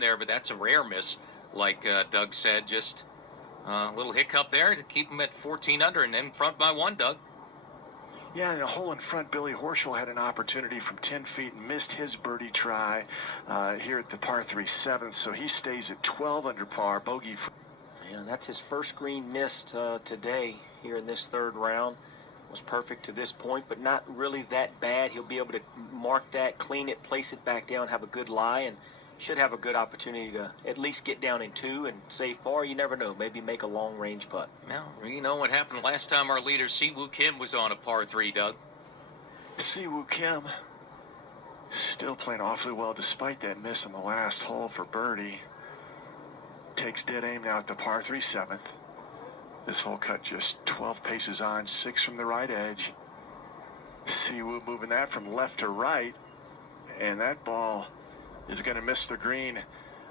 there, but that's a rare miss. Like Doug said, just a little hiccup there to keep him at 14 under and then front by one, Doug. Yeah, in a hole in front, Billy Horschel had an opportunity from 10 feet and missed his birdie try here at the par 3 7th, so he stays at 12 under par, bogey free. Yeah, that's his first green missed today here in this third round. Was perfect to this point, but not really that bad. He'll be able to mark that, clean it, place it back down, have a good lie, and should have a good opportunity to at least get down in two and save par. You never know. Maybe make a long-range putt. Now, you know what happened last time our leader, Siwoo Kim, was on a par 3, Doug. Siwoo Kim still playing awfully well despite that miss on the last hole for birdie. Takes dead aim now at the par 3 7th. This hole cut just 12 paces on, 6 from the right edge. Siwoo moving that from left to right, and that ball is going to miss the green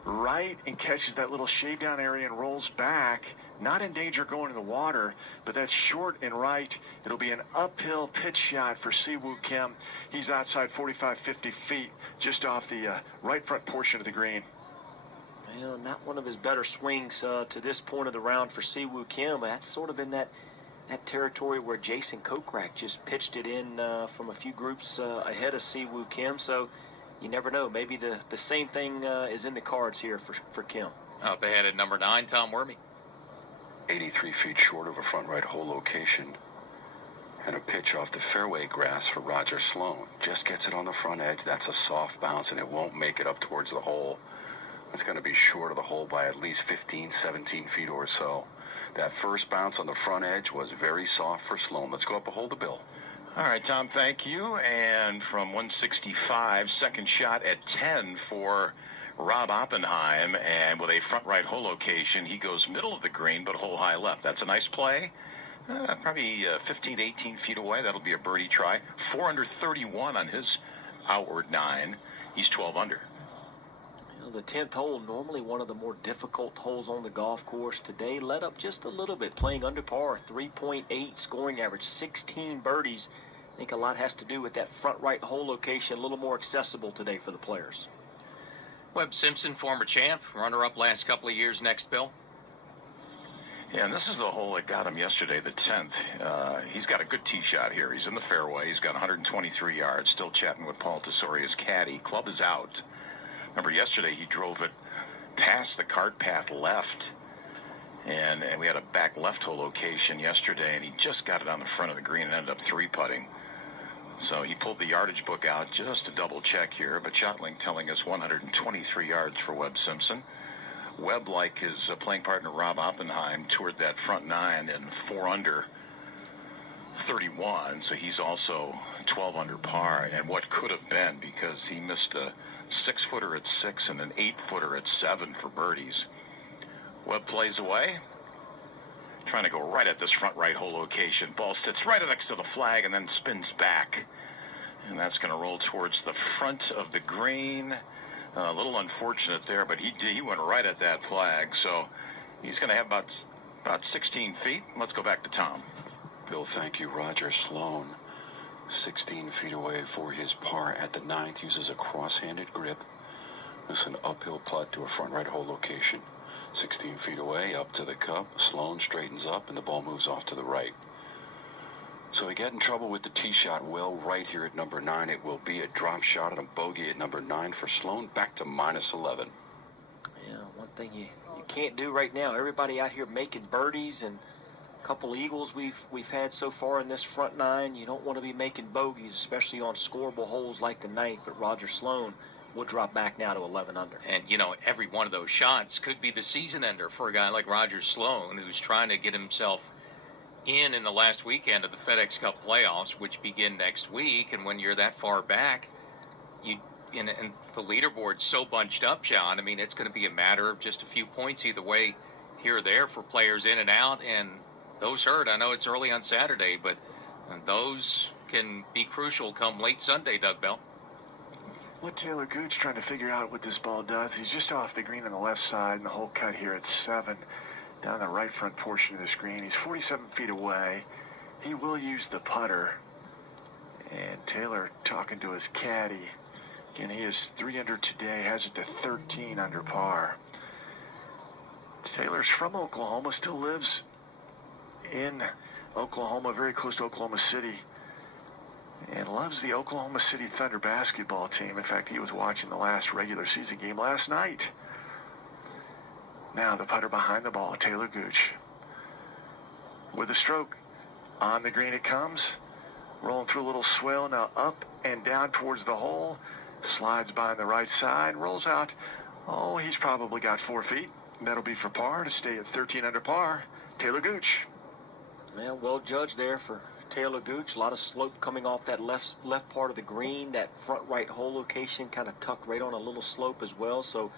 right and catches that little shave down area and rolls back. Not in danger going in the water, but that's short and right. It'll be an uphill pitch shot for Siwoo Kim. He's outside 45-50 feet, just off the right front portion of the green. Well, not one of his better swings to this point of the round for Siwoo Kim. That's sort of in that territory where Jason Kokrak just pitched it in from a few groups ahead of Siwoo Kim. So you never know. Maybe the same thing is in the cards here for Kim. Up ahead at number 9, Tom Werby. 83 feet short of a front right hole location. And a pitch off the fairway grass for Roger Sloan. Just gets it on the front edge. That's a soft bounce, and it won't make it up towards the hole. It's going to be short of the hole by at least 15, 17 feet or so. That first bounce on the front edge was very soft for Sloan. Let's go up a hole to Bill. All right, Tom, thank you. And from 165, second shot at 10 for Rob Oppenheim. And with a front right hole location, he goes middle of the green, but hole high left. That's a nice play. Probably 15 to 18 feet away. That'll be a birdie try. 4 under 31 on his outward 9. He's 12 under. The 10th hole, normally one of the more difficult holes on the golf course. Today let up just a little bit, playing under par, 3.8 scoring average, 16 birdies. I think a lot has to do with that front right hole location, a little more accessible today for the players. Webb Simpson, former champ, runner-up last couple of years. Next, Bill. Yeah, and this is the hole that got him yesterday, the 10th. He's got a good tee shot here. He's in the fairway. He's got 123 yards. Still chatting with Paul Tesori, his caddy. Club is out. Remember, yesterday he drove it past the cart path left, and we had a back left hole location yesterday, and he just got it on the front of the green and ended up 3-putting. So he pulled the yardage book out just to double check here, but ShotLink telling us 123 yards for Webb Simpson. Webb, like his playing partner Rob Oppenheim, toured that front 9 in 4 under 31, so he's also 12 under par, and what could have been, because he missed a 6-footer at 6 and an 8-footer at 7 for birdies. Webb plays away, trying to go right at this front right hole location. Ball sits right next to the flag and then spins back, and that's going to roll towards the front of the green. A little unfortunate there, but he went right at that flag, so he's going to have about 16 feet. Let's go back to Tom. Bill, thank you. Roger Sloan, 16 feet away for his par at the 9th, uses a cross-handed grip. This is an uphill putt to a front right hole location. 16 feet away, up to the cup. Sloan straightens up, and the ball moves off to the right. So he got in trouble with the tee shot well right here at number 9. It will be a drop shot and a bogey at number 9 for Sloan, back to -11. Yeah, one thing you can't do right now. Everybody out here making birdies, and couple eagles we've had so far in this front 9. You don't want to be making bogeys, especially on scoreable holes like the 9th, but Roger Sloan will drop back now to 11 under. And, every one of those shots could be the season ender for a guy like Roger Sloan, who's trying to get himself in the last weekend of the FedEx Cup playoffs, which begin next week. And when you're that far back, and the leaderboard's so bunched up, John, I mean, it's going to be a matter of just a few points either way here or there for players in and out, and those hurt. I know it's early on Saturday, but those can be crucial come late Sunday, Doug Bell. What Taylor Gooch trying to figure out what this ball does. He's just off the green on the left side, and the hole cut here at 7, down the right front portion of the screen. He's 47 feet away. He will use the putter. And Taylor talking to his caddy. Again, he is 3 under today, has it to 13 under par. Taylor's from Oklahoma, still lives in Oklahoma, very close to Oklahoma City, and loves the Oklahoma City Thunder basketball team. In fact, he was watching the last regular season game last night. Now the putter behind the ball, Taylor Gooch. With a stroke, on the green it comes, rolling through a little swell, now up and down towards the hole, slides by on the right side, rolls out. Oh, he's probably got 4 feet. That'll be for par to stay at 13 under par. Taylor Gooch. Well judged there for Taylor Gooch. A lot of slope coming off that left part of the green. That front right hole location kind of tucked right on a little slope as well. So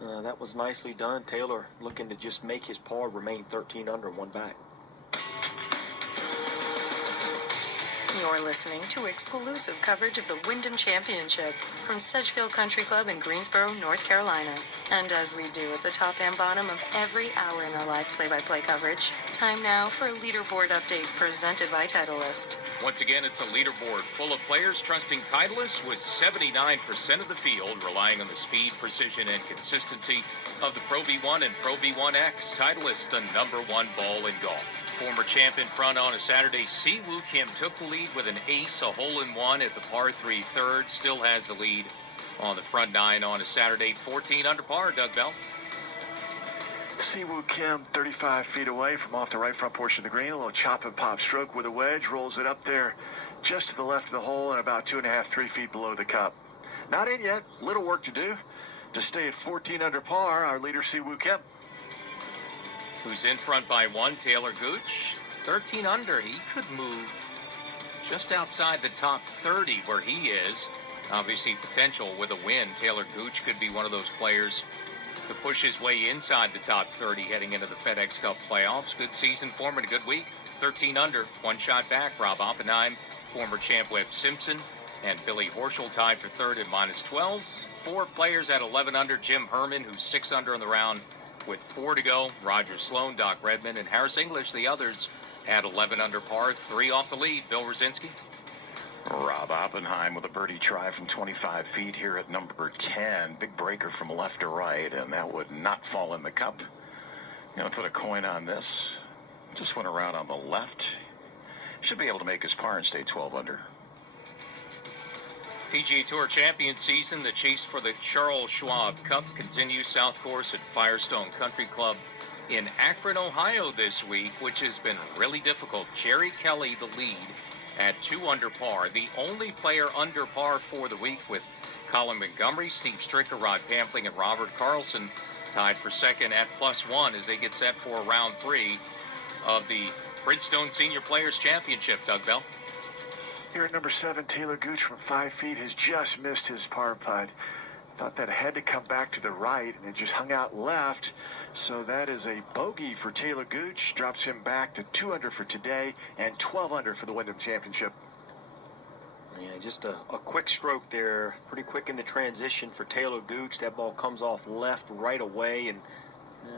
that was nicely done. Taylor looking to just make his par, remain 13 under, 1 back. You're listening to exclusive coverage of the Wyndham Championship from Sedgefield Country Club in Greensboro, North Carolina. And as we do at the top and bottom of every hour in our live play-by-play coverage, time now for a leaderboard update presented by Titleist. Once again, it's a leaderboard full of players trusting Titleist, with 79% of the field relying on the speed, precision, and consistency of the Pro V1 and Pro V1X. Titleist, the #1 ball in golf. Former champ in front on a Saturday, Siwoo Kim took the lead with an ace, a hole-in-one at the par 3 third. Still has the lead on the front 9 on a Saturday, 14 under par. Doug Bell. Siwoo Kim, 35 feet away from off the right front portion of the green. A little chop and pop stroke with a wedge. Rolls it up there just to the left of the hole and about 2.5, 3 feet below the cup. Not in yet. Little work to do to stay at 14 under par. Our leader, Siwoo Kim. Who's in front by 1, Taylor Gooch. 13 under. He could move just outside the top 30 where he is. Obviously, potential with a win. Taylor Gooch could be one of those players to push his way inside the top 30 heading into the FedEx Cup playoffs. Good season for him and a good week. 13 under, 1 shot back. Rob Oppenheim, former champ Webb Simpson, and Billy Horschel tied for third at -12. 4 players at 11 under. Jim Herman, who's 6 under on the round with 4 to go. Roger Sloan, Doc Redman, and Harris English, the others, at 11 under par, 3 off the lead. Bill Rosinski. Rob Oppenheim with a birdie try from 25 feet here at number 10. Big breaker from left to right, and that would not fall in the cup. Going to put a coin on this. Just went around on the left. Should be able to make his par and stay 12 under. PGA Tour champion season, the chase for the Charles Schwab Cup continues. South Course at Firestone Country Club in Akron, Ohio this week, which has been really difficult. Jerry Kelly, the lead, at 2 under par. The only player under par for the week, with Colin Montgomery, Steve Stricker, Rod Pampling, and Robert Carlson tied for second at +1 as they get set for round 3 of the Bridgestone Senior Players Championship. Doug Bell. Here at number 7, Taylor Gooch from 5 feet has just missed his par putt. Thought that had to come back to the right, and it just hung out left. So that is a bogey for Taylor Gooch. Drops him back to 2 under for today and 12 under for the Wyndham Championship. Yeah, just a quick stroke there. Pretty quick in the transition for Taylor Gooch. That ball comes off left right away, and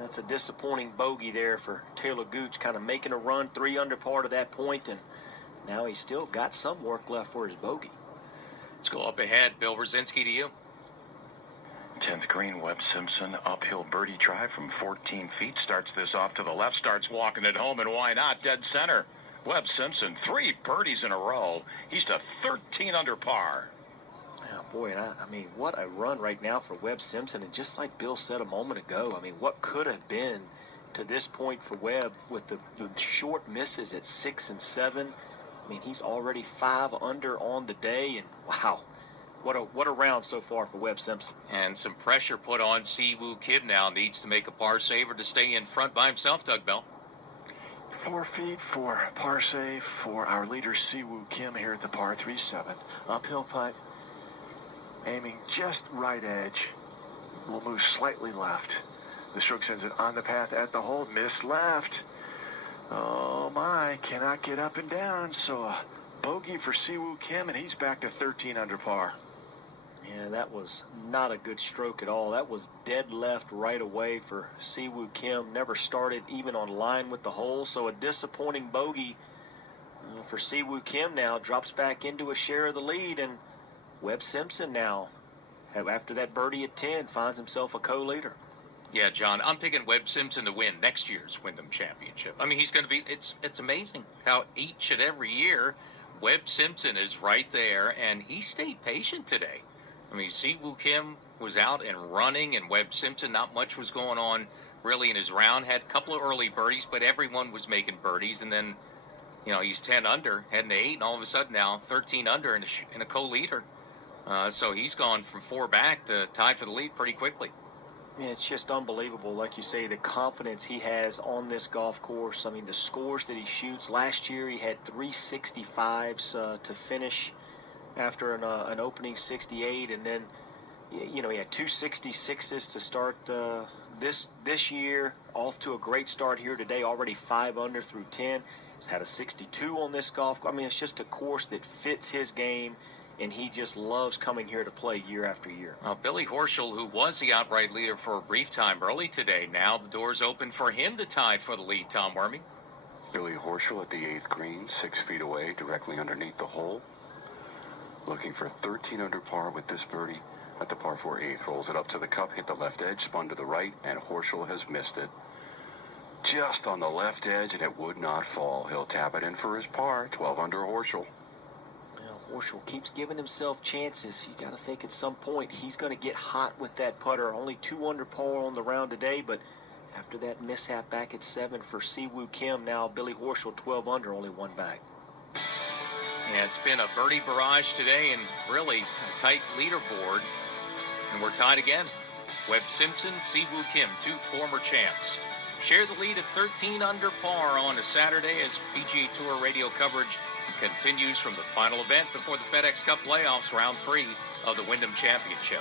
that's a disappointing bogey there for Taylor Gooch. Kind of making a run, 3 under par to that point, and now he's still got some work left for his bogey. Let's go up ahead. Bill Rosinski, to you. 10th green, Webb Simpson, uphill birdie try from 14 feet. Starts this off to the left, starts walking it home, and why not? Dead center. Webb Simpson, 3 birdies in a row. He's to 13 under par. Oh, boy, and I mean, what a run right now for Webb Simpson. And just like Bill said a moment ago, I mean, what could have been to this point for Webb with the short misses at 6 and 7. I mean, he's already 5 under on the day, and wow, what a round so far for Webb Simpson. And some pressure put on Siwoo Kim now. Needs to make a par saver to stay in front by himself, Doug Bell. 4 feet for par save for our leader, Siwoo Kim, here at the par 3 7th. Uphill putt, aiming just right edge. Will move slightly left. The stroke sends it on the path at the hole. Miss left. Oh my, cannot get up and down. So a bogey for Siwoo Kim, and he's back to 13 under par. Yeah, that was not a good stroke at all. That was dead left right away for Siwoo Kim. Never started even on line with the hole. So a disappointing bogey for Siwoo Kim now. Drops back into a share of the lead, and Webb Simpson now after that birdie at 10, finds himself a co-leader. Yeah, John, I'm picking Webb Simpson to win next year's Wyndham Championship. I mean, he's going to be, it's amazing how each and every year Webb Simpson is right there, and he stayed patient today. I mean, Siwoo Kim was out and running, and Webb Simpson, not much was going on really in his round. Had a couple of early birdies, but everyone was making birdies, and then, you know, he's 10 under, heading to 8, and all of a sudden now 13 under in a co-leader. So he's gone from 4 back to tied for the lead pretty quickly. Yeah, it's just unbelievable. Like you say, the confidence he has on this golf course. I mean, the scores that he shoots. Last year, he had 365s to finish after an opening 68, and then, you know, he had 266s to start this year. Off to a great start here today. Already 5 under through 10. He's had a 62 on this golf course. I mean, it's just a course that fits his game, and he just loves coming here to play year after year. Billy Horschel, who was the outright leader for a brief time early today, now the door's open for him to tie for the lead, Tom Wormy. Billy Horschel at the 8th green, 6 feet away, directly underneath the hole. Looking for 13 under par with this birdie at the par 4 8th. Rolls it up to the cup, hit the left edge, spun to the right, and Horschel has missed it. Just on the left edge, and it would not fall. He'll tap it in for his par, 12 under Horschel. Horschel keeps giving himself chances. You got to think at some point he's going to get hot with that putter. Only 2 under par on the round today, but after that mishap back at 7 for Siwoo Kim, now Billy Horschel 12 under, only 1 back. Yeah, it's been a birdie barrage today and really a tight leaderboard. And we're tied again. Webb Simpson, Siwoo Kim, 2 former champs, share the lead at 13 under par on a Saturday as PGA Tour radio coverage continues from the final event before the FedEx Cup playoffs, round 3 of the Wyndham Championship.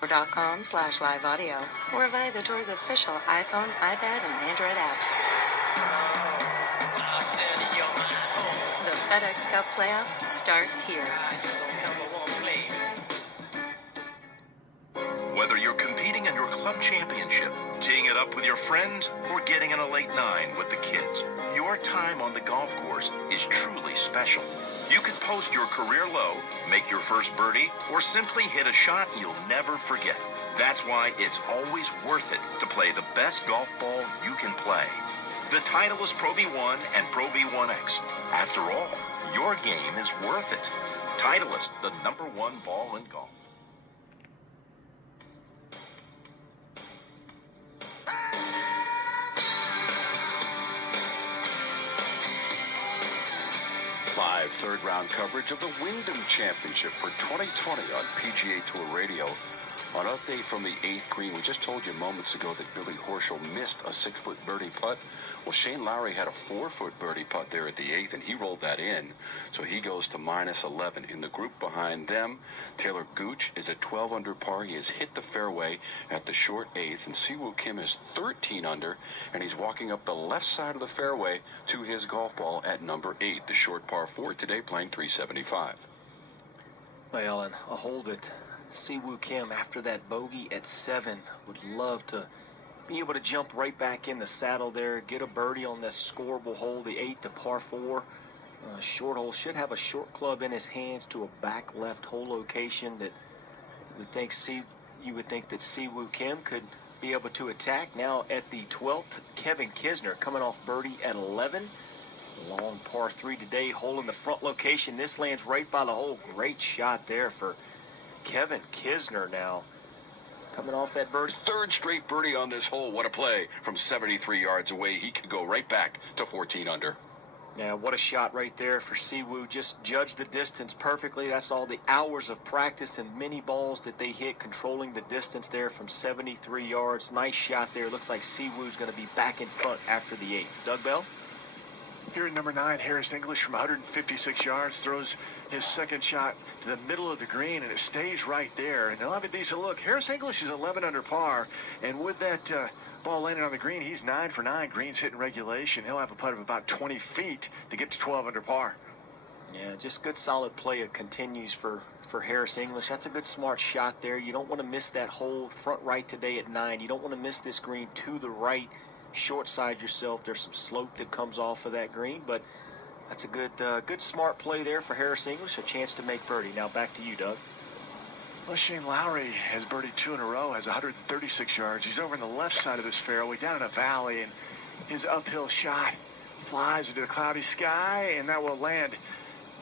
.com/live audio or via the tour's official iPhone, iPad, and Android apps. The FedEx Cup playoffs start here. Whether you're competing in your club championship, teeing it up with your friends, or getting in a late 9 with the kids, your time on the golf course is truly special. You could post your career low, make your first birdie, or simply hit a shot you'll never forget. That's why it's always worth it to play the best golf ball you can play. The Titleist Pro V1 and Pro V1X. After all, your game is worth it. Titleist, the #1 ball in golf. Live third-round coverage of the Wyndham Championship for 2020 on PGA Tour Radio. On update from the 8th green, we just told you moments ago that Billy Horschel missed a 6-foot birdie putt. Well, Shane Lowry had a 4-foot birdie putt there at the 8th, and he rolled that in. So he goes to -11. In the group behind them, Taylor Gooch is at 12 under par. He has hit the fairway at the short 8th, and Siwoo Kim is 13 under, and he's walking up the left side of the fairway to his golf ball at number 8, the short par 4 today, playing 375. Well, and a hole that Siwoo Kim, after that bogey at 7, would love to be able to jump right back in the saddle there, get a birdie on this scoreable hole, the 8th, the par 4. Short hole, should have a short club in his hands to a back left hole location that you would think that Siwoo Kim could be able to attack. Now at the 12th, Kevin Kisner coming off birdie at 11. Long par 3 today, hole in the front location. This lands right by the hole. Great shot there for Kevin Kisner now. Coming off that birdie. 3rd straight birdie on this hole. What a play. From 73 yards away, he could go right back to 14 under. Yeah, what a shot right there for Siwoo. Just judged the distance perfectly. That's all the hours of practice and many balls that they hit, controlling the distance there from 73 yards. Nice shot there. Looks like Siwoo's going to be back in front after the 8th. Doug Bell? Here at number 9, Harris English from 156 yards throws his second shot to the middle of the green, and it stays right there. And he'll have a decent look. Harris English is 11 under par, and with that ball landing on the green, he's 9 for 9. Green's hitting regulation. He'll have a putt of about 20 feet to get to 12 under par. Yeah, just good solid play. It continues for Harris English. That's a good smart shot there. You don't want to miss that hole front right today at 9. You don't want to miss this green to the right. Short side yourself. There's some slope that comes off of that green, but That's a good smart play there for Harris English. A chance to make birdie. Now back to you, Doug. Well, Shane Lowry has birdied 2 in a row, has 136 yards. He's over on the left side of this fairway, down in a valley, and his uphill shot flies into the cloudy sky, and that will land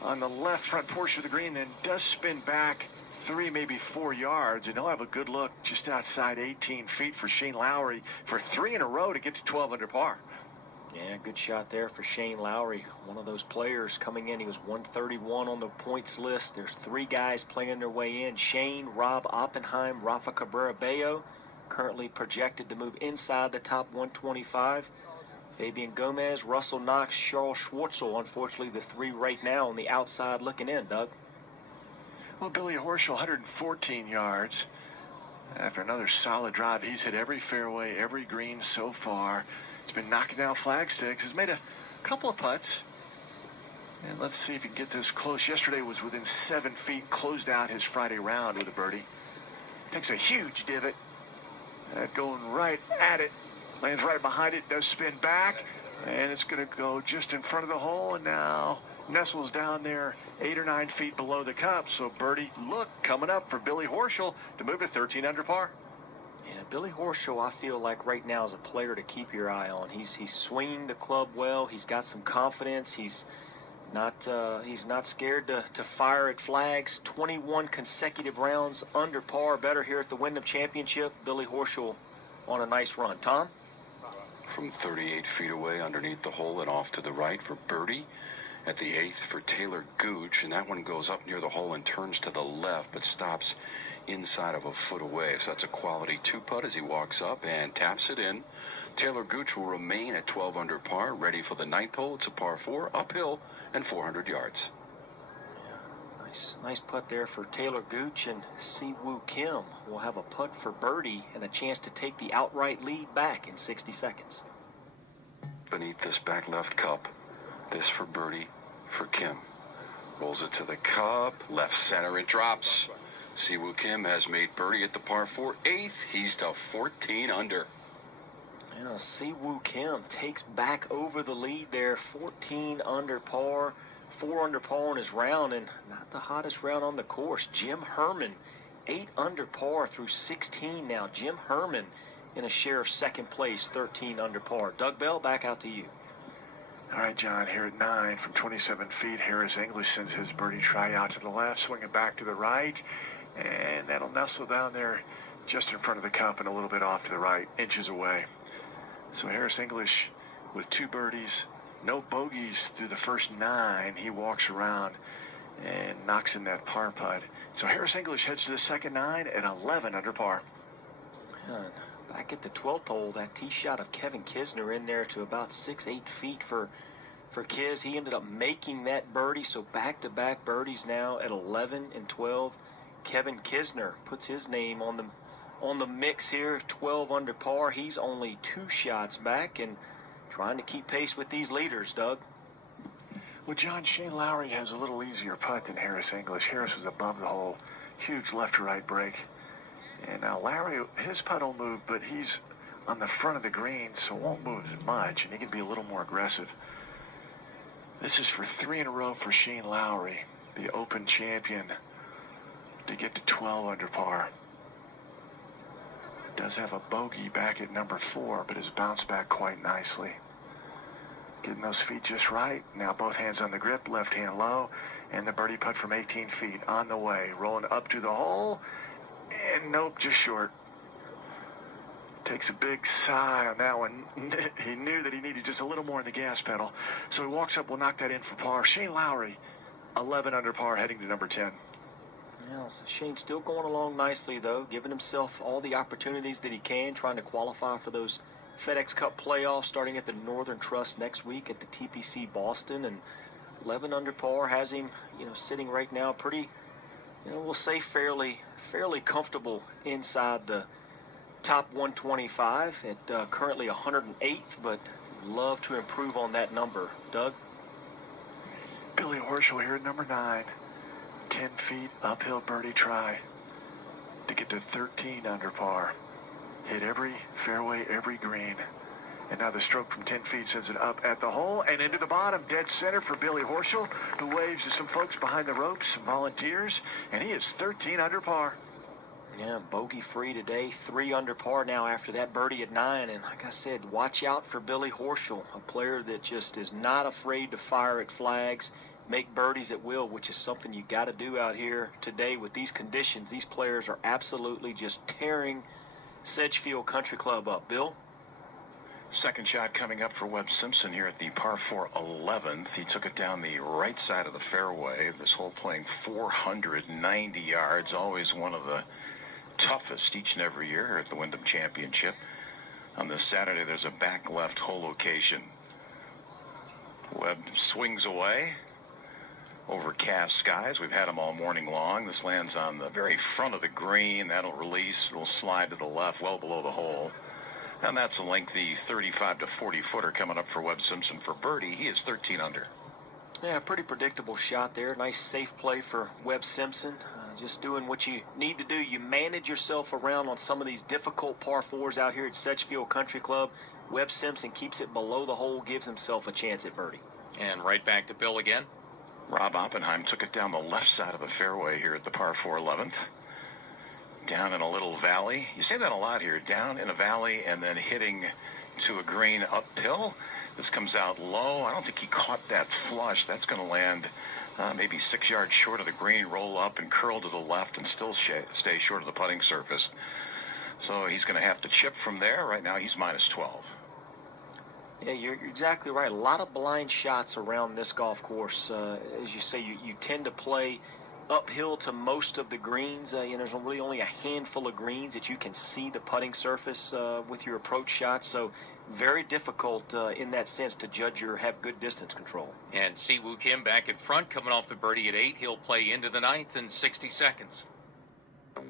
on the left front portion of the green, then does spin back 3, maybe 4 yards, and he'll have a good look just outside 18 feet for Shane Lowry for 3 in a row to get to 12 under par. Yeah, good shot there for Shane Lowry. One of those players coming in. He was 131 on the points list. There's 3 guys playing their way in. Shane, Rob Oppenheim, Rafa Cabrera-Bello, currently projected to move inside the top 125. Fabian Gomez, Russell Knox, Charles Schwartzel, unfortunately the 3 right now on the outside looking in, Doug. Well, Billy Horschel, 114 yards. After another solid drive, he's hit every fairway, every green so far. He's been knocking down flag sticks. He's made a couple of putts. And let's see if he can get this close. Yesterday was within 7 feet, closed out his Friday round with a birdie. Takes a huge divot. Going right at it. Lands right behind it, does spin back. And it's going to go just in front of the hole. And now nestles down there 8 or 9 feet below the cup. So birdie look coming up for Billy Horschel to move to 13 under par. Yeah, Billy Horschel, I feel like right now is a player to keep your eye on. He's swinging the club well. He's got some confidence. He's not scared to fire at flags. 21 consecutive rounds under par, better here at the Wyndham Championship. Billy Horschel on a nice run. Tom? From 38 feet away underneath the hole and off to the right for birdie. At the 8th for Taylor Gooch, and that one goes up near the hole and turns to the left, but stops inside of a foot away. So that's a quality 2-putt as he walks up and taps it in. Taylor Gooch will remain at 12 under par, ready for the 9th hole. It's a par 4, uphill, and 400 yards. Yeah, nice putt there for Taylor Gooch, and Siwoo Kim will have a putt for birdie and a chance to take the outright lead back in 60 seconds. Beneath this back left cup, this for birdie for Kim. Rolls it to the cup, left center, it drops. Siwoo Kim has made birdie at the par 4 8th. He's to 14 under. You know, Siwoo Kim takes back over the lead there, 14 under par, 4 under par on his round, and not the hottest round on the course. Jim Herman, 8 under par through 16 now. Jim Herman in a share of second place, 13 under par. Doug Bell, back out to you. All right, John, here at 9 from 27 feet, Harris English sends his birdie try out to the left, swinging back to the right, and that'll nestle down there just in front of the cup and a little bit off to the right, inches away. So Harris English with 2 birdies, no bogeys through the first 9. He walks around and knocks in that par putt. So Harris English heads to the second 9 at 11 under par. Back at the 12th hole, that tee shot of Kevin Kisner in there to about 6-8 feet for Kiz. He ended up making that birdie, so back-to-back birdies now at 11 and 12. Kevin Kisner puts his name on the mix here, 12 under par. He's only 2 shots back and trying to keep pace with these leaders, Doug. Well, John, Shane Lowry has a little easier putt than Harris English. Harris was above the hole, huge left-to-right break. And now Larry, his putt will move, but he's on the front of the green, so it won't move as much, and he can be a little more aggressive. This is for 3 in a row for Shane Lowry, the Open champion, to get to 12 under par. Does have a bogey back at number 4, but has bounced back quite nicely. Getting those feet just right. Now both hands on the grip, left hand low, and the birdie putt from 18 feet on the way. Rolling up to the hole. And nope, just short. Takes a big sigh on that one. He knew that he needed just a little more on the gas pedal. So he walks up, will knock that in for par. Shane Lowry, 11 under par, heading to number 10. Yeah, Shane's still going along nicely, though, giving himself all the opportunities that he can, trying to qualify for those FedEx Cup playoffs starting at the Northern Trust next week at the TPC Boston. And 11 under par has him, sitting right now pretty, we'll say fairly comfortable inside the top 125 at currently 108th, but love to improve on that number. Doug? Billy Horschel here at number 9. 10 feet uphill birdie try to get to 13 under par. Hit every fairway, every green. And now the stroke from 10 feet sends it up at the hole and into the bottom, dead center for Billy Horschel, who waves to some folks behind the ropes, some volunteers, and he is 13 under par. Yeah, bogey free today, 3 under par now after that birdie at 9. And like I said, watch out for Billy Horschel, a player that just is not afraid to fire at flags, make birdies at will, which is something you got to do out here today with these conditions. These players are absolutely just tearing Sedgefield Country Club up. Bill? Second shot coming up for Webb Simpson here at the par 4 11th. He took it down the right side of the fairway. This hole playing 490 yards, always one of the toughest each and every year here at the Wyndham Championship. On this Saturday, there's a back left hole location. Webb swings away. Overcast skies. We've had them all morning long. This lands on the very front of the green. That'll release. It'll slide to the left, well below the hole. And that's a lengthy 35 to 40 footer coming up for Webb Simpson for birdie. He is 13 under. Yeah, pretty predictable shot there. Nice safe play for Webb Simpson. Just doing what you need to do. You manage yourself around on some of these difficult par 4s out here at Sedgefield Country Club. Webb Simpson keeps it below the hole, gives himself a chance at birdie. And right back to Bill again. Rob Oppenheim took it down the left side of the fairway here at the par 4 11th. Down in a little valley. You say that a lot here. Down in a valley and then hitting to a green uphill. This comes out low. I don't think he caught that flush. That's going to land maybe 6 yards short of the green, roll up and curl to the left and still stay short of the putting surface. So he's going to have to chip from there. Right now he's minus 12. Yeah, you're exactly right. A lot of blind shots around this golf course. As you say, you tend to play uphill to most of the greens. There's really only a handful of greens that you can see the putting surface with your approach shot. So very difficult in that sense to judge or have good distance control. And Siwoo Kim back in front, coming off the birdie at 8. He'll play into the 9th in 60 seconds.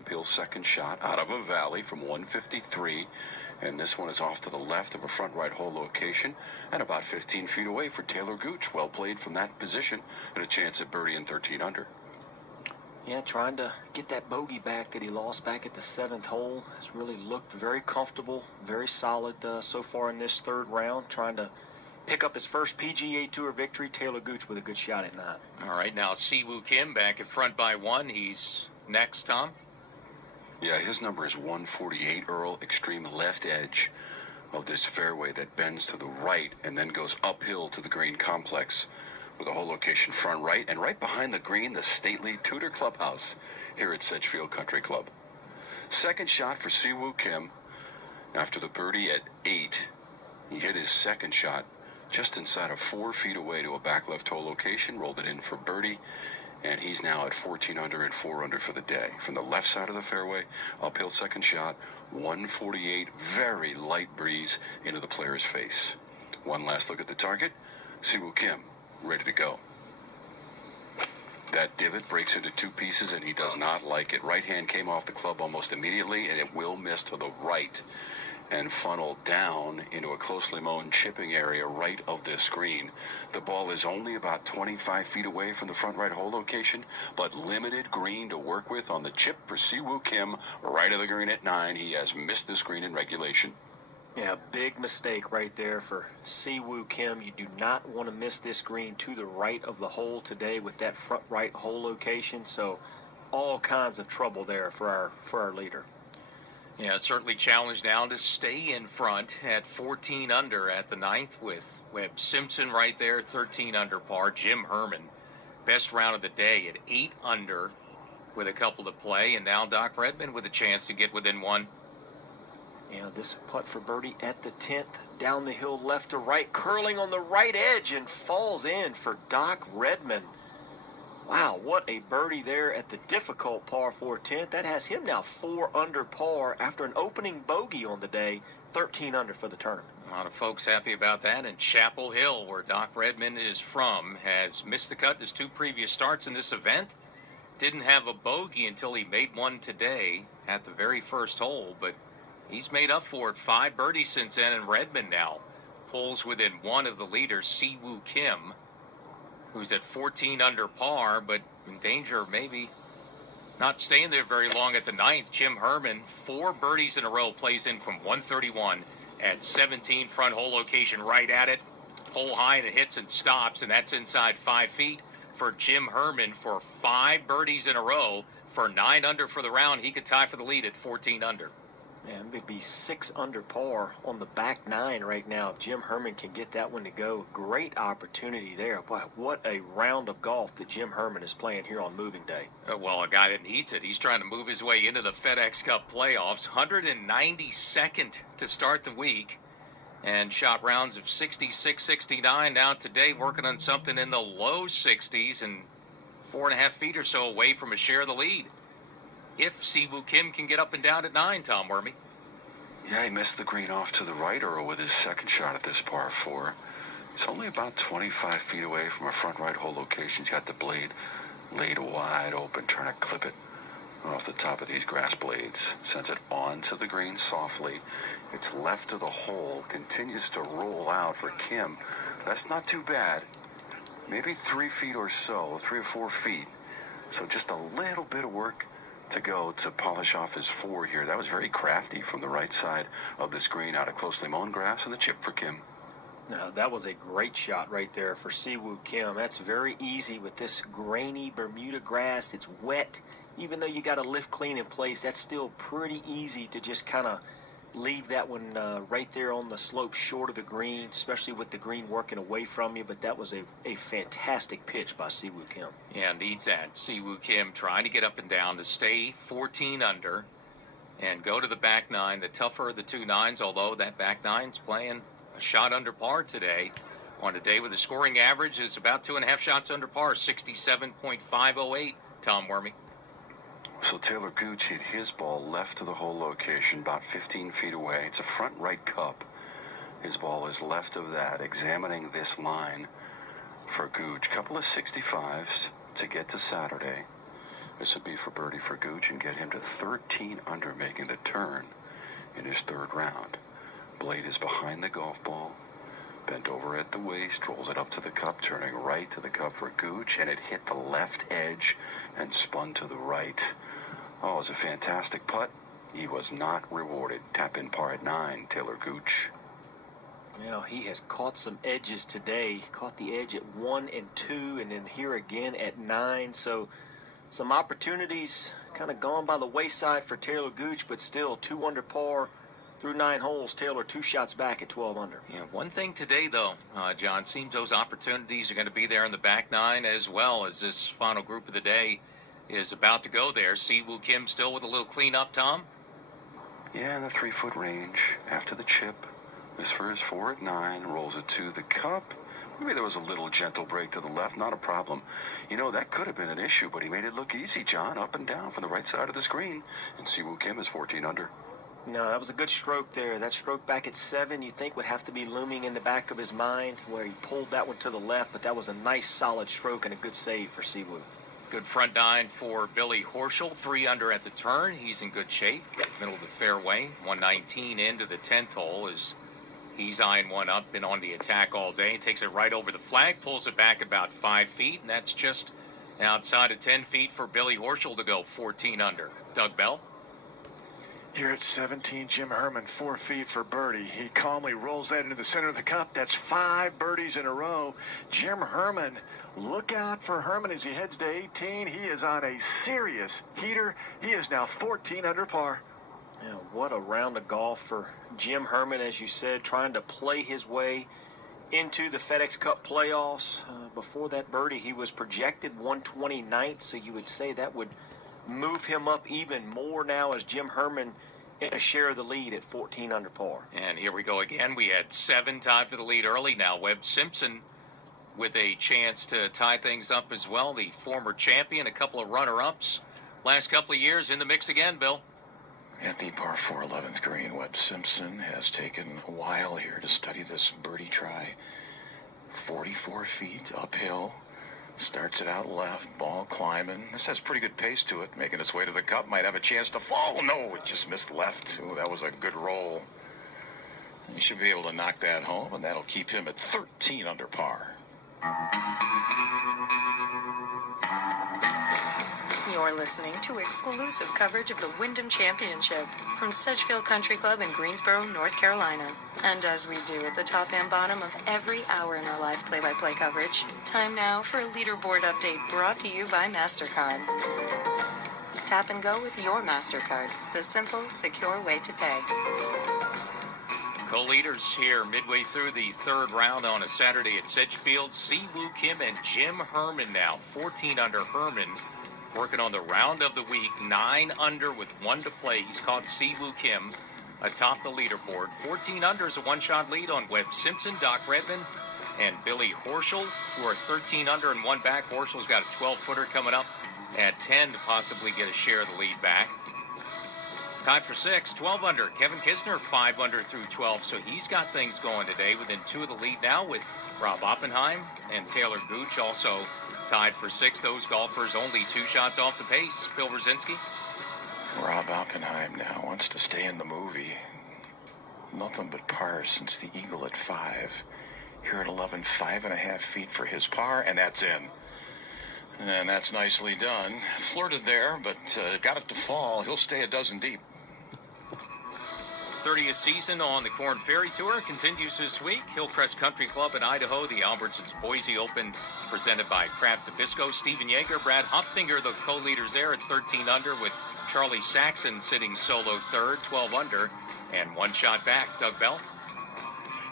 Bill's second shot out of a valley from 153, and this one is off to the left of a front right hole location and about 15 feet away for Taylor Gooch. Well played from that position and a chance at birdie in 13 under. Yeah, trying to get that bogey back that he lost back at the 7th hole. Has really looked very comfortable, very solid so far in this third round. Trying to pick up his first PGA Tour victory. Taylor Gooch with a good shot at 9. All right, now Siwoo Kim back in front by 1. He's next, Tom. Yeah, his number is 148, Earl. Extreme left edge of this fairway that bends to the right and then goes uphill to the green complex with a hole location front right. And right behind the green, the stately Tudor Clubhouse here at Sedgefield Country Club. Second shot for Siwoo Kim. After the birdie at 8, he hit his second shot just inside of 4 feet away to a back left hole location, rolled it in for birdie. And he's now at 14 under and 4 under for the day. From the left side of the fairway, uphill second shot, 148, very light breeze into the player's face. One last look at the target. Siwoo Kim, ready to go. That divot breaks into 2 pieces, and he does not like it. Right hand came off the club almost immediately, and it will miss to the right and funnel down into a closely mown chipping area right of this green. The ball is only about 25 feet away from the front right hole location, but limited green to work with on the chip for Siwoo Kim, right of the green at 9. He has missed this green in regulation. Yeah, big mistake right there for Siwoo Kim. You do not want to miss this green to the right of the hole today with that front right hole location. So all kinds of trouble there for our leader. Yeah, certainly challenged now to stay in front at 14 under at the 9th with Webb Simpson right there, 13 under par. Jim Herman, best round of the day at 8 under with a couple to play. And now Doc Redman with a chance to get within 1. Yeah, this putt for birdie at the 10th, down the hill left to right, curling on the right edge and falls in for Doc Redman. Wow, what a birdie there at the difficult par 4 10th. That has him now 4 under par after an opening bogey on the day, 13 under for the tournament. A lot of folks happy about that. And Chapel Hill, where Doc Redman is from, has missed the cut his 2 previous starts in this event. Didn't have a bogey until he made one today at the very first hole, but he's made up for it. 5 birdies since then, and Redman now pulls within 1 of the leaders, Siwoo Kim, who's at 14 under par, but in danger of maybe not staying there very long at the 9th. Jim Herman, 4 birdies in a row, plays in from 131 at 17, front hole location right at it. Pole high, and it hits and stops, and that's inside 5 feet for Jim Herman for 5 birdies in a row. For 9 under for the round, he could tie for the lead at 14 under. And it'd be 6 under par on the back 9 right now. If Jim Herman can get that one to go, great opportunity there. Boy, what a round of golf that Jim Herman is playing here on moving day. Well, a guy that needs it. He's trying to move his way into the FedEx Cup playoffs. 192nd to start the week. And shot rounds of 66, 69. Now today working on something in the low 60s and 4.5 feet or so away from a share of the lead. If Siwoo Kim can get up and down at 9, Tom Wormy. Yeah, he missed the green off to the right, Earl, with his second shot at this par 4. He's only about 25 feet away from a front right hole location. He's got the blade laid wide open, trying to clip it off the top of these grass blades. Sends it onto the green softly. It's left of the hole, continues to roll out for Kim. That's not too bad. Maybe 3 feet or so, 3 or 4 feet. So just a little bit of work to go to polish off his 4 here. That was very crafty from the right side of this green out of closely mown grass, and the chip for Kim. Now, that was a great shot right there for Siwoo Kim. That's very easy with this grainy Bermuda grass. It's wet. Even though you got a lift clean in place, that's still pretty easy to just kind of leave that one right there on the slope short of the green, especially with the green working away from you. But that was a fantastic pitch by Siwoo Kim. Yeah, needs that. Siwoo Kim trying to get up and down to stay 14 under and go to the back 9. The tougher of the 2 9s, although that back 9's playing a shot under par today on a day with a scoring average is about 2.5 shots under par, 67.508, Tom Wormy. So Taylor Gooch hit his ball left of the hole location, about 15 feet away. It's a front right cup. His ball is left of that, examining this line for Gooch. Couple of 65s to get to Saturday. This would be for birdie for Gooch and get him to 13 under, making the turn in his 3rd round. Blade is behind the golf ball, bent over at the waist, rolls it up to the cup, turning right to the cup for Gooch, and it hit the left edge and spun to the right. Oh, it was a fantastic putt. He was not rewarded. Tap in par at 9, Taylor Gooch. You know, he has caught some edges today. Caught the edge at 1 and 2, and then here again at 9. So some opportunities kind of gone by the wayside for Taylor Gooch, but still 2 under par through 9 holes. Taylor 2 shots back at 12 under. Yeah, one thing today, though, John, seems those opportunities are going to be there in the back 9 as well as this final group of the day is about to go there. Siwoo Kim still with a little cleanup, Tom? Yeah, in the 3-foot range after the chip. This for his 4 at 9, rolls it to the cup. Maybe there was a little gentle break to the left, not a problem. You know, that could have been an issue, but he made it look easy, John, up and down from the right side of the screen. And Siwoo Kim is 14 under. No, that was a good stroke there. That stroke back at 7, you think would have to be looming in the back of his mind, where he pulled that one to the left, but that was a nice solid stroke and a good save for Siwoo. Good front 9 for Billy Horschel, 3 under at the turn. He's in good shape. Middle of the fairway, 119 into the 10th hole as he's eyeing one up, been on the attack all day. Takes it right over the flag, pulls it back about 5 feet, and that's just outside of 10 feet for Billy Horschel to go 14 under. Doug Bell? Here at 17, Jim Herman, 4 feet for birdie. He calmly rolls that into the center of the cup. That's 5 birdies in a row. Jim Herman, look out for Herman as he heads to 18. He is on a serious heater. He is now 14 under par. Yeah, what a round of golf for Jim Herman, as you said, trying to play his way into the FedEx Cup playoffs. Before that birdie, he was projected 129th, so you would say that would move him up even more now as Jim Herman in a share of the lead at 14 under par. And here we go again. We had 7 tied for the lead early. Now Webb Simpson with a chance to tie things up as well. The former champion, a couple of runner-ups. Last couple of years in the mix again, Bill. At the par 4 11th green, Webb Simpson has taken a while here to study this birdie try. 44 feet uphill. Starts it out left, ball climbing. This has pretty good pace to it, making its way to the cup. Might have a chance to fall. No, it just missed left. Ooh, that was a good roll. He should be able to knock that home, and that'll keep him at 13 under par. You're listening to exclusive coverage of the Wyndham Championship from Sedgefield Country Club in Greensboro, North Carolina. And as we do at the top and bottom of every hour in our live play-by-play coverage, time now for a leaderboard update brought to you by MasterCard. Tap and go with your MasterCard, the simple, secure way to pay. Co-leaders here midway through the third round on a Saturday at Sedgefield. Siwoo Kim and Jim Herman now. 14 under Herman, working on the round of the week. 9 under with 1 to play. He's caught Siwoo Kim atop the leaderboard. 14 under is a one-shot lead on Webb Simpson, Doc Redman, and Billy Horschel, who are 13 under and 1 back. Horschel's got a 12-footer coming up at 10 to possibly get a share of the lead back. Tied for 6, 12 under. Kevin Kisner, 5 under through 12, so he's got things going today within 2 of the lead now with Rob Oppenheim and Taylor Gooch also tied for 6. Those golfers only 2 shots off the pace. Bill Brzezinski. Rob Oppenheim now wants to stay in the movie. Nothing but par since the eagle at 5. Here at 11, 5.5 feet for his par, and that's in. And that's nicely done. Flirted there, but got it to fall. He'll stay a dozen deep. 30th season on the Corn Ferry Tour continues this week. Hillcrest Country Club in Idaho, the Albertsons Boise Open presented by Kraft Nabisco. Stephen Yeager, Brad Huffinger, the co-leaders there at 13 under with Charlie Saxon sitting solo third, 12 under, and 1 shot back. Doug Bell.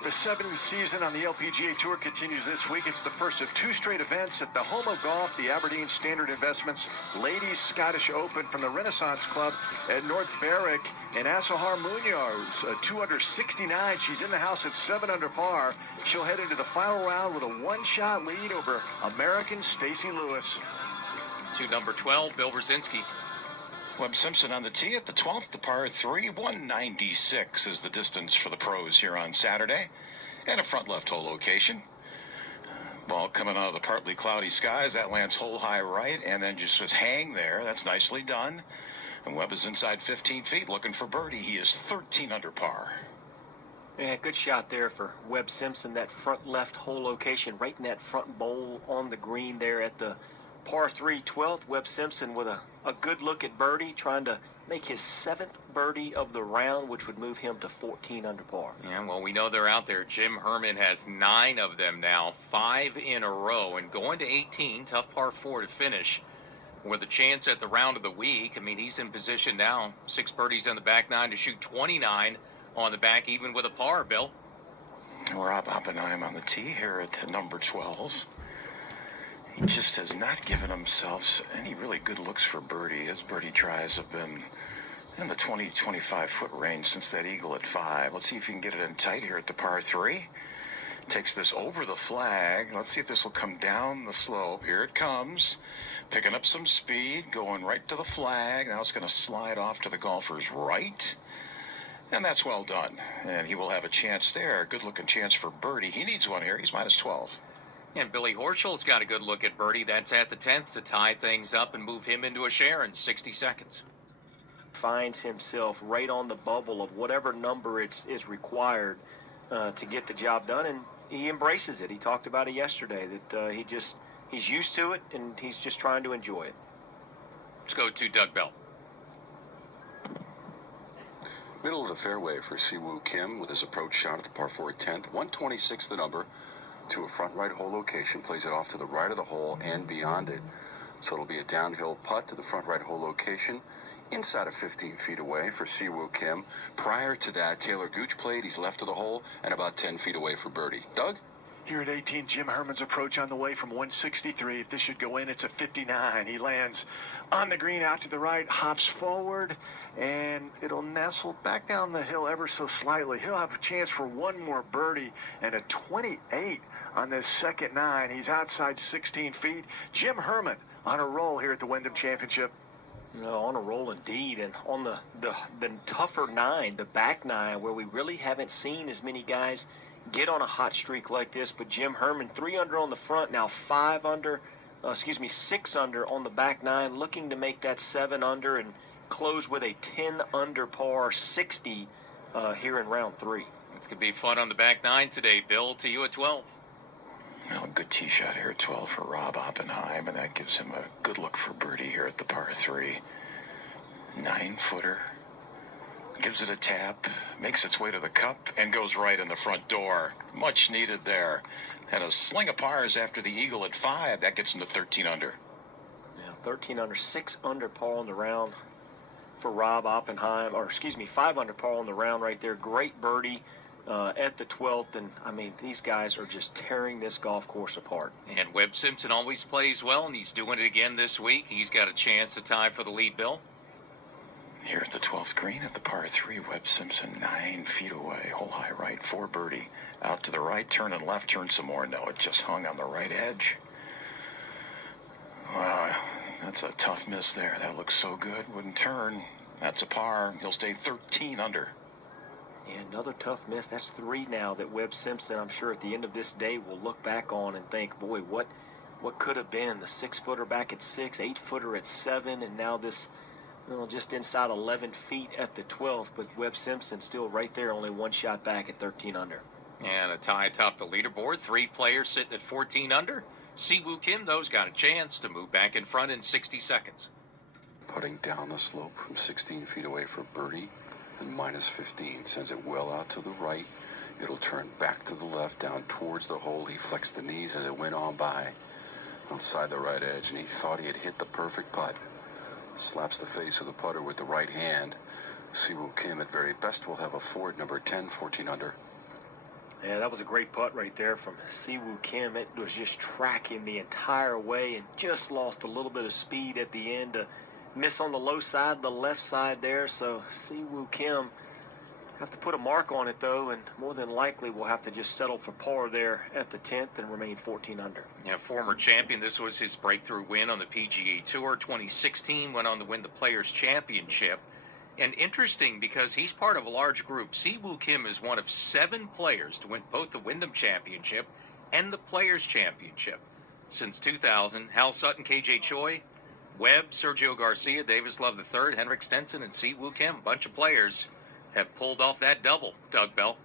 The 7th season on the LPGA Tour continues this week. It's the first of 2 straight events at the home of golf, the Aberdeen Standard Investments Ladies Scottish Open from the Renaissance Club at North Berwick. And Asahar Munoz, 2 under 69. She's in the house at 7 under par. She'll head into the final round with a 1-shot lead over American Stacey Lewis. To number 12, Bill Brzezinski. Webb Simpson on the tee at the 12th, the par 3. 196 is the distance for the pros here on Saturday. And a front left hole location. Ball coming out of the partly cloudy skies. That lands hole high right and then just hang there. That's nicely done. And Webb is inside 15 feet looking for birdie. He is 13 under par. Yeah, good shot there for Webb Simpson. That front left hole location right in that front bowl on the green there at the par 3 12th. Webb Simpson with a good look at birdie, trying to make his 7th birdie of the round, which would move him to 14 under par. Yeah, well, we know they're out there. Jim Herman has 9 of them now, 5 in a row, and going to 18, tough par 4 to finish with a chance at the round of the week. I mean, he's in position now, 6 birdies on the back 9 to shoot 29 on the back, even with a par, Bill. Rob Oppenheim on the tee here at number 12. He just has not given himself any really good looks for birdie. His birdie tries have been in the 20-25 foot range since that eagle at 5. Let's see if he can get it in tight here at the par 3. Takes this over the flag. Let's see if this will come down the slope. Here it comes. Picking up some speed, going right to the flag. Now it's going to slide off to the golfer's right. And that's well done. And he will have a chance there. Good looking chance for birdie. He needs one here. He's minus 12. And Billy Horschel's got a good look at birdie. That's at the 10th to tie things up and move him into a share in 60 seconds. Finds himself right on the bubble of whatever number is required to get the job done, and he embraces it. He talked about it yesterday, that he's used to it, and he's just trying to enjoy it. Let's go to Doug Bell. Middle of the fairway for Siwoo Kim with his approach shot at the par 4 10th. 126 the number. To a front right hole location, plays it off to the right of the hole and beyond it. So it'll be a downhill putt to the front right hole location, inside of 15 feet away for Siwoo Kim. Prior to that, Taylor Gooch played. He's left of the hole and about 10 feet away for birdie. Doug? Here at 18, Jim Herman's approach on the way from 163. If this should go in, it's a 59. He lands on the green out to the right, hops forward, and it'll nestle back down the hill ever so slightly. He'll have a chance for one more birdie and a 28 on this second 9. He's outside 16 feet. Jim Herman on a roll here at the Wyndham Championship. On a roll indeed, and on the tougher 9, the back 9, where we really haven't seen as many guys get on a hot streak like this, but Jim Herman 3 under on the front, now 6 under on the back 9, looking to make that 7 under and close with a 10 under par 60 here in round 3. It's going to be fun on the back 9 today. Bill, to you at 12. Well, a good tee shot here at 12 for Rob Oppenheim, and that gives him a good look for birdie here at the par 3. 9-footer. Gives it a tap, makes its way to the cup, and goes right in the front door. Much needed there. Had a sling of pars after the eagle at 5. That gets him to 13 under. Yeah, 13 under, 6 under par on the round for Rob Oppenheim, or excuse me, 5 under par on the round right there. Great birdie at the 12th, and I mean, these guys are just tearing this golf course apart. And Webb Simpson always plays well, and he's doing it again this week. He's got a chance to tie for the lead, Bill. Here at the 12th green at the par 3, Webb Simpson 9 feet away, hole high right, 4 birdie. Out to the right, turn and left, turn some more. No, it just hung on the right edge. Wow, that's a tough miss there. That looks so good. Wouldn't turn. That's a par. He'll stay 13 under. And another tough miss. That's 3 now that Webb Simpson, I'm sure at the end of this day, will look back on and think, boy, what could have been? The 6-footer back at 6, 8-footer at 7, and now this, just inside 11 feet at the 12th. But Webb Simpson still right there, only 1 shot back at 13 under. And a tie atop the leaderboard. 3 players sitting at 14 under. Siwoo Kim, though, has got a chance to move back in front in 60 seconds. Putting down the slope from 16 feet away for birdie and minus 15. Sends it well out to the right. It'll turn back to the left down towards the hole. He flexed the knees as it went on by outside the right edge, and he thought he had hit the perfect putt. Slaps the face of the putter with the right hand. Siwoo Kim at very best will have a 4 at number 10, 14 under. Yeah, that was a great putt right there from Siwoo Kim. It was just tracking the entire way and just lost a little bit of speed at the end to miss on the low side, the left side there. So Siwoo Kim have to put a mark on it, though, and more than likely will have to just settle for par there at the 10th and remain 14 under. Yeah, former champion. This was his breakthrough win on the PGA Tour. 2016 went on to win the Players Championship. And interesting because he's part of a large group. Siwoo Kim is one of 7 players to win both the Wyndham Championship and the Players Championship. Since 2000, Hal Sutton, KJ Choi, Webb, Sergio Garcia, Davis Love III, Henrik Stenson, and Siwoo Kim. A bunch of players have pulled off that double, Doug Bell.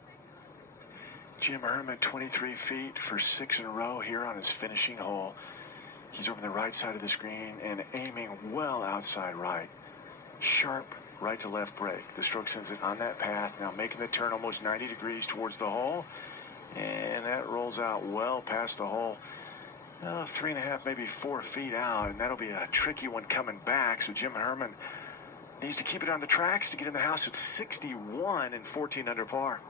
Jim Herman, 23 feet for 6 in a row here on his finishing hole. He's over the right side of the screen and aiming well outside right. Sharp right to left break. The stroke sends it on that path, now making the turn almost 90 degrees towards the hole. And that rolls out well past the hole. 3.5, maybe 4 feet out, and that'll be a tricky one coming back. So Jim Herman needs to keep it on the tracks to get in the house at 61 and 14 under par.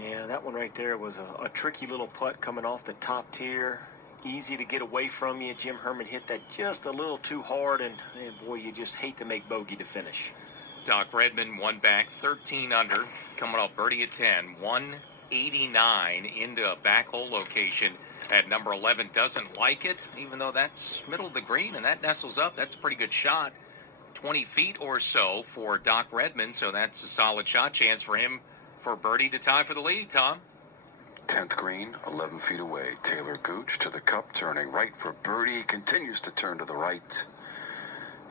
Yeah, that one right there was a tricky little putt coming off the top tier. Easy to get away from you. Jim Herman hit that just a little too hard, and boy, you just hate to make bogey to finish. Doc Redman one back, 13 under, coming off birdie at 10, 189 into a back hole location at number 11. Doesn't like it, even though that's middle of the green, and that nestles up. That's a pretty good shot. 20 feet or so for Doc Redman, so that's a solid shot chance for him for birdie to tie for the lead, Tom. 10th green, 11 feet away. Taylor Gooch to the cup, turning right for birdie. Continues to turn to the right,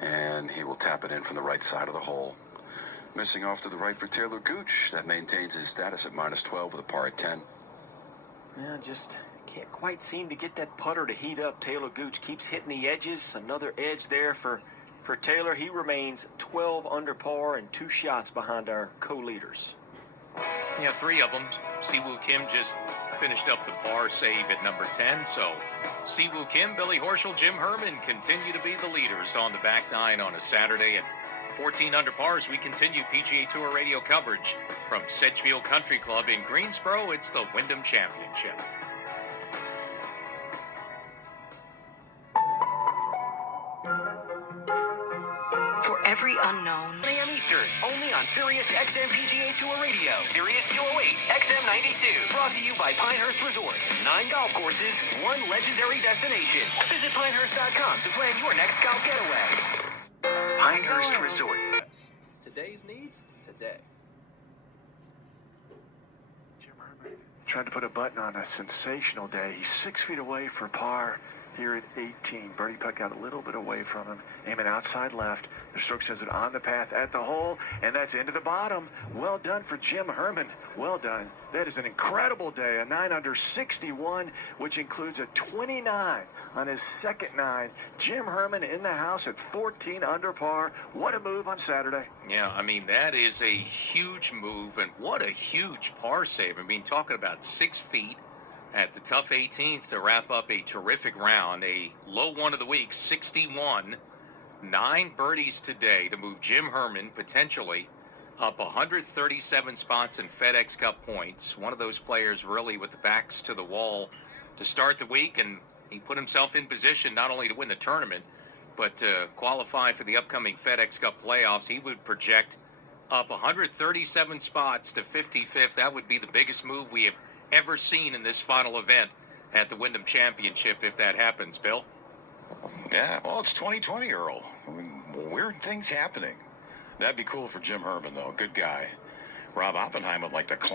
and he will tap it in from the right side of the hole. Missing off to the right for Taylor Gooch. That maintains his status at minus 12 with a par at 10. Yeah, just can't quite seem to get that putter to heat up. Taylor Gooch keeps hitting the edges. Another edge there for Taylor. He remains 12 under par and 2 shots behind our co-leaders. Yeah, 3 of them. Siwoo Kim just finished up the par save at number 10. So Siwoo Kim, Billy Horschel, Jim Herman continue to be the leaders on the back 9 on a Saturday at 14 under par. As we continue PGA Tour radio coverage from Sedgefield Country Club in Greensboro. It's the Wyndham Championship. For every unknown, a.m. Eastern, only on Sirius XM PGA Tour Radio. Sirius 208, XM 92. Brought to you by Pinehurst Resort. 9 golf courses, 1 legendary destination. Visit Pinehurst.com to plan your next golf getaway. Pinehurst Resort. Today's needs, today. Jim Herman trying to put a button on a sensational day. He's 6 feet away for par here at 18. Birdie putt got a little bit away from him, aiming outside left. The stroke sends it on the path at the hole, and that's into the bottom. Well done for Jim Herman. Well done. That is an incredible day. A 9 under 61, which includes a 29 on his second 9. Jim Herman in the house at 14 under par. What a move on Saturday. Yeah, I mean, that is a huge move, and what a huge par save. I mean, talking about 6 feet at the tough 18th to wrap up a terrific round, a low one of the week, 61. 9 birdies today to move Jim Herman potentially up 137 spots in FedEx Cup points. One of those players really with the backs to the wall to start the week, and he put himself in position not only to win the tournament, but to qualify for the upcoming FedEx Cup playoffs. He would project up 137 spots to 55th. That would be the biggest move we have ever seen in this final event at the Wyndham Championship if that happens, Bill. Yeah, well, it's 2020, Earl. I mean, weird things happening. That'd be cool for Jim Herman, though. Good guy. Rob Oppenheim would like to climb